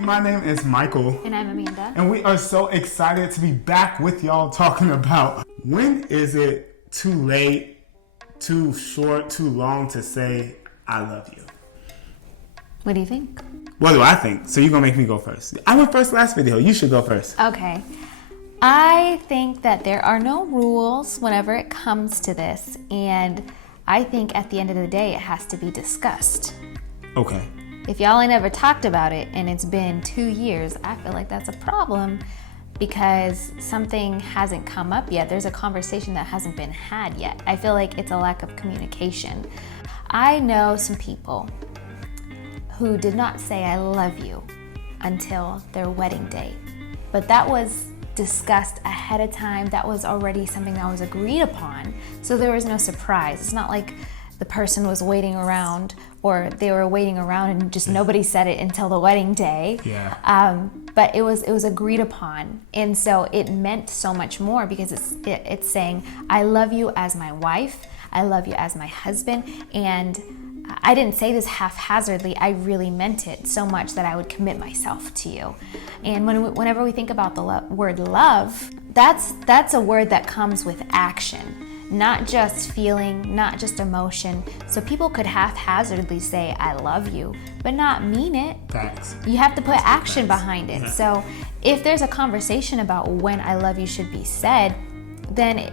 My name is Michael. And I'm Amanda. And we are so excited to be back with y'all talking about when is it too late, too short, too long to say I love you. What do you think? What do I think? So you're going to make me go first. I went first last video. You should go first. Okay. I think that there are no rules whenever it comes to this. And I think at the end of the day, it has to be discussed. Okay. If y'all ain't ever talked about it and it's been 2 years, I feel like that's a problem because something hasn't come up yet. There's a conversation that hasn't been had yet. I feel like it's a lack of communication. I know some people who did not say I love you until their wedding day. But that was discussed ahead of time. That was already something that was agreed upon. So there was no surprise. It's not like the person was waiting around or they were waiting around and just nobody said it until the wedding day. Yeah. But it was agreed upon. And so it meant so much more because it's saying, I love you as my wife. I love you as my husband. And I didn't say this haphazardly. I really meant it so much that I would commit myself to you. And whenever we think about the word love, that's a word that comes with action. Not just feeling, not just emotion. So people could haphazardly say, I love you, but not mean it. Facts. You have to put action behind it. Yeah. So if there's a conversation about when I love you should be said, then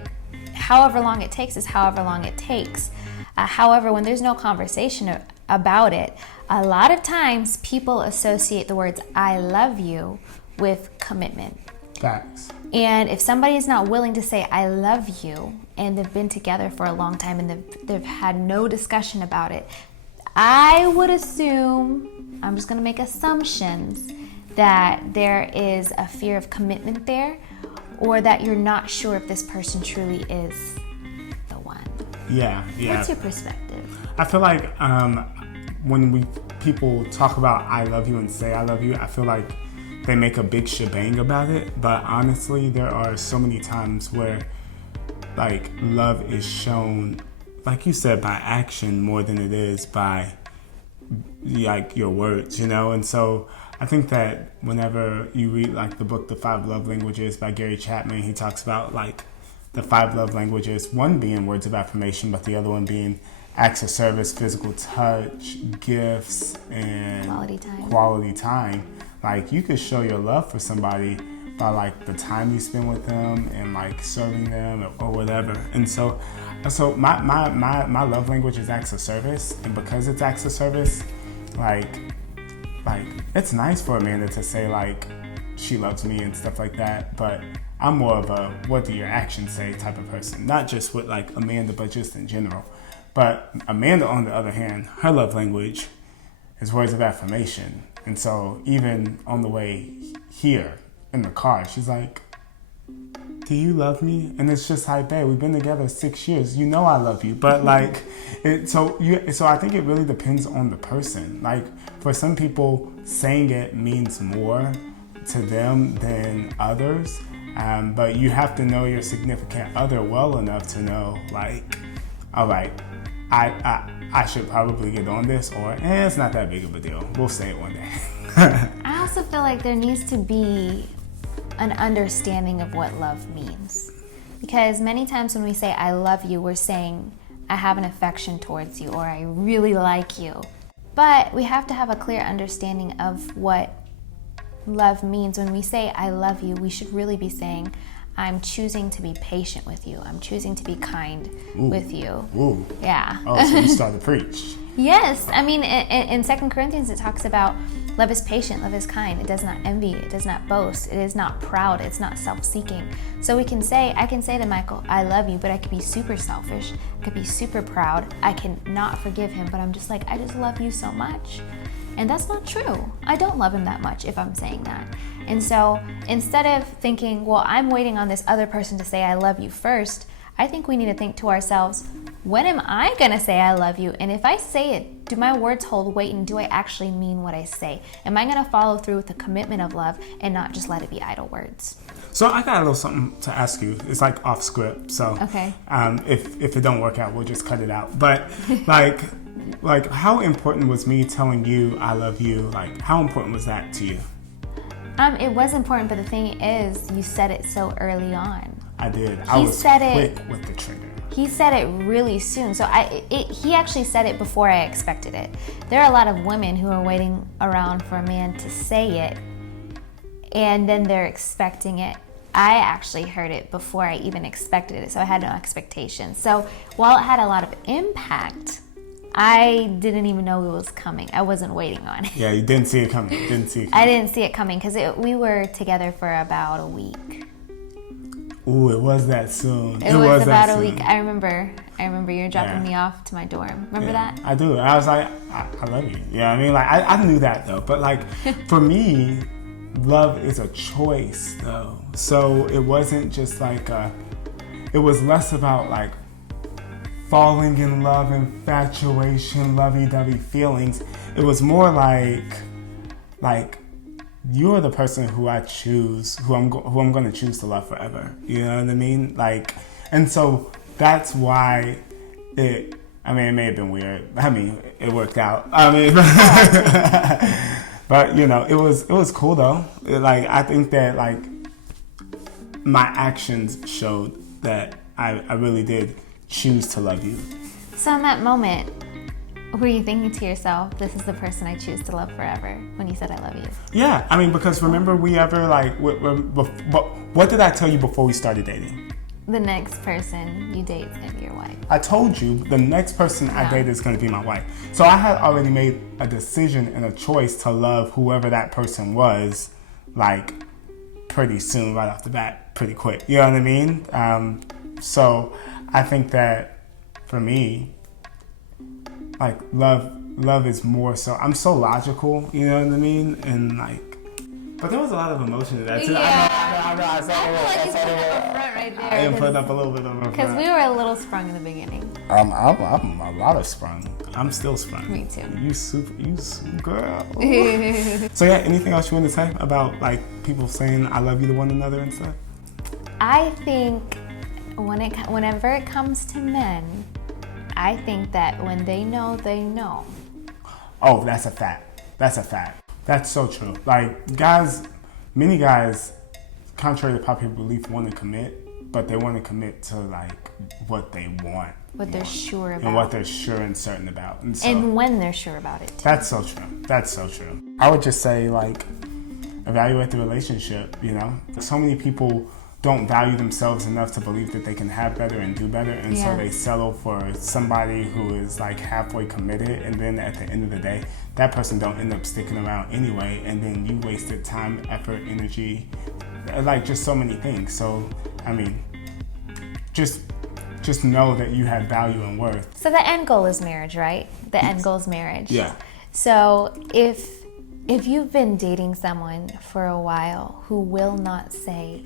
however long it takes is however long it takes. However, when there's no conversation about it, a lot of times people associate the words I love you with commitment. Facts. And if somebody is not willing to say I love you and they've been together for a long time and they've had no discussion about it, I would assume, I'm just going to make assumptions, that there is a fear of commitment there or that you're not sure if this person truly is the one. Yeah. What's your perspective? I feel like when people talk about I love you and say I love you, I feel like they make a big shebang about it, but honestly, there are so many times where, like, love is shown, like you said, by action more than it is by, like, your words, you know? And so I think that whenever you read, like, the book, The 5 Love Languages by Gary Chapman, he talks about, like, the 5 love languages, one being words of affirmation, but the other one being acts of service, physical touch, gifts, and quality time. Like, you could show your love for somebody by, like, the time you spend with them and, like, serving them or whatever. And so my love language is acts of service. And because it's acts of service, like it's nice for Amanda to say, like, she loves me and stuff like that. But I'm more of a what do your actions say type of person. Not just with, like, Amanda, but just in general. But Amanda, on the other hand, her love language is words of affirmation. And so even on the way here in the car, she's like, do you love me? And it's just like, babe, we've been together 6 years. You know I love you. But like, so I think it really depends on the person. Like, for some people, saying it means more to them than others. But you have to know your significant other well enough to know, like, all right, I should probably get on this, or it's not that big of a deal. We'll say it one day. I also feel like there needs to be an understanding of what love means. Because many times when we say I love you, we're saying I have an affection towards you or I really like you. But we have to have a clear understanding of what love means. When we say I love you, we should really be saying I'm choosing to be patient with you. I'm choosing to be kind with you. Ooh. Yeah. Oh, so you start to preach. Yes. I mean, in 2 Corinthians, it talks about love is patient, love is kind. It does not envy, it does not boast, it is not proud, it's not self-seeking. So I can say to Michael, I love you, but I could be super selfish. I could be super proud. I can not forgive him, but I'm just like, I just love you so much. And that's not true. I don't love him that much if I'm saying that. And so instead of thinking, well, I'm waiting on this other person to say I love you first, I think we need to think to ourselves, when am I going to say I love you? And if I say it, do my words hold weight and do I actually mean what I say? Am I going to follow through with the commitment of love and not just let it be idle words? So I got a little something to ask you. It's like off script. So okay. If it don't work out, we'll just cut it out. But like like, how important was me telling you I love you? Like, how important was that to you? It was important, but the thing is, you said it so early on. I did. I was quick with the trigger. He said it really soon. So he actually said it before I expected it. There are a lot of women who are waiting around for a man to say it, and then they're expecting it. I actually heard it before I even expected it, so I had no expectations. So while it had a lot of impact, I didn't even know it was coming. I wasn't waiting on it. Yeah, you didn't see it coming. I didn't see it coming because we were together for about a week. Ooh, it was that soon. It was about a week. I remember you were dropping me off to my dorm. Remember that? I do. I was like, I love you. Yeah, I mean, like, I knew that though. But like, for me, love is a choice though. So it wasn't just like it was less about like falling in love, infatuation, lovey-dovey feelings. It was more like you're the person who I choose, who I'm going to choose to love forever. You know what I mean? Like, and so that's why it may have been weird. I mean, it worked out. I mean, but you know, it was cool though. Like, I think that like my actions showed that I really did choose to love you. So in that moment, were you thinking to yourself, this is the person I choose to love forever, when you said I love you? Yeah, I mean, because remember we ever like, what did I tell you before we started dating? The next person you date is going to be your wife. I told you the next person I date is going to be my wife. So I had already made a decision and a choice to love whoever that person was, like, pretty soon, right off the bat, pretty quick. You know what I mean? So I think that for me, like, love is more so, I'm so logical, you know what I mean? And like, but there was a lot of emotion in that too. Yeah. I feel like you put up a front right there. I am putting up a little bit of a front. Because we were a little sprung in the beginning. I'm a lot of sprung. I'm still sprung. Me too. You super girl. So yeah, anything else you want to say about like people saying I love you to one another and stuff? I think whenever it comes to men, I think that when they know, they know. Oh, that's a fact. That's so true. Like, many guys, contrary to popular belief, want to commit, but they want to commit to like what they want. What they're sure about. And what they're sure and certain about. And, so, and when they're sure about it, too. That's so true. I would just say, like, evaluate the relationship, you know? So many people don't value themselves enough to believe that they can have better and do better, and so they settle for somebody who is like halfway committed, and then at the end of the day that person don't end up sticking around anyway, and then you wasted time, effort, energy, like just so many things. So I mean, just know that you have value and worth. So the end goal is marriage, right? The end goal is marriage. Yeah. So if you've been dating someone for a while who will not say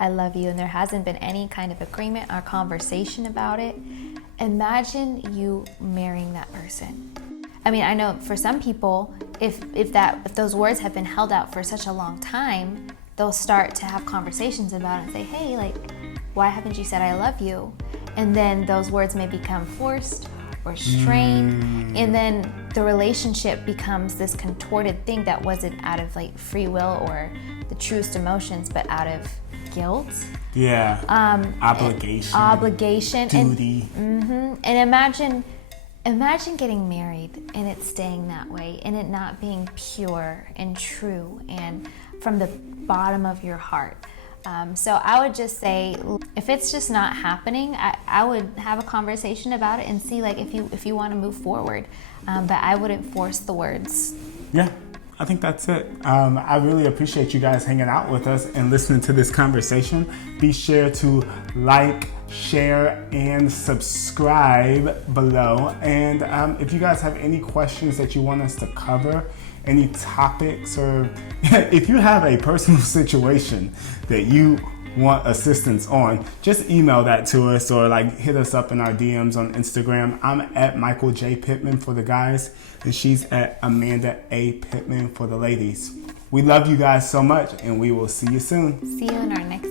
I love you, and there hasn't been any kind of agreement or conversation about it, imagine you marrying that person. I mean, I know for some people, if those words have been held out for such a long time, they'll start to have conversations about it and say, hey, like, why haven't you said I love you? And then those words may become forced or strained, and then the relationship becomes this contorted thing that wasn't out of like free will or the truest emotions, but out of guilt, obligation, duty, and imagine getting married and it staying that way, and it not being pure and true and from the bottom of your heart. So I would just say, if it's just not happening, I would have a conversation about it and see like if you want to move forward, but I wouldn't force the words. Yeah. I think that's it. I really appreciate you guys hanging out with us and listening to this conversation. Be sure to like, share, and subscribe below. And if you guys have any questions that you want us to cover, any topics, or if you have a personal situation that you want assistance on, just email that to us or like hit us up in our DMs on Instagram. I'm at Michael J. Pittman for the guys, and she's at Amanda A. Pittman for the ladies. We love you guys so much, and we will see you soon. See you in our next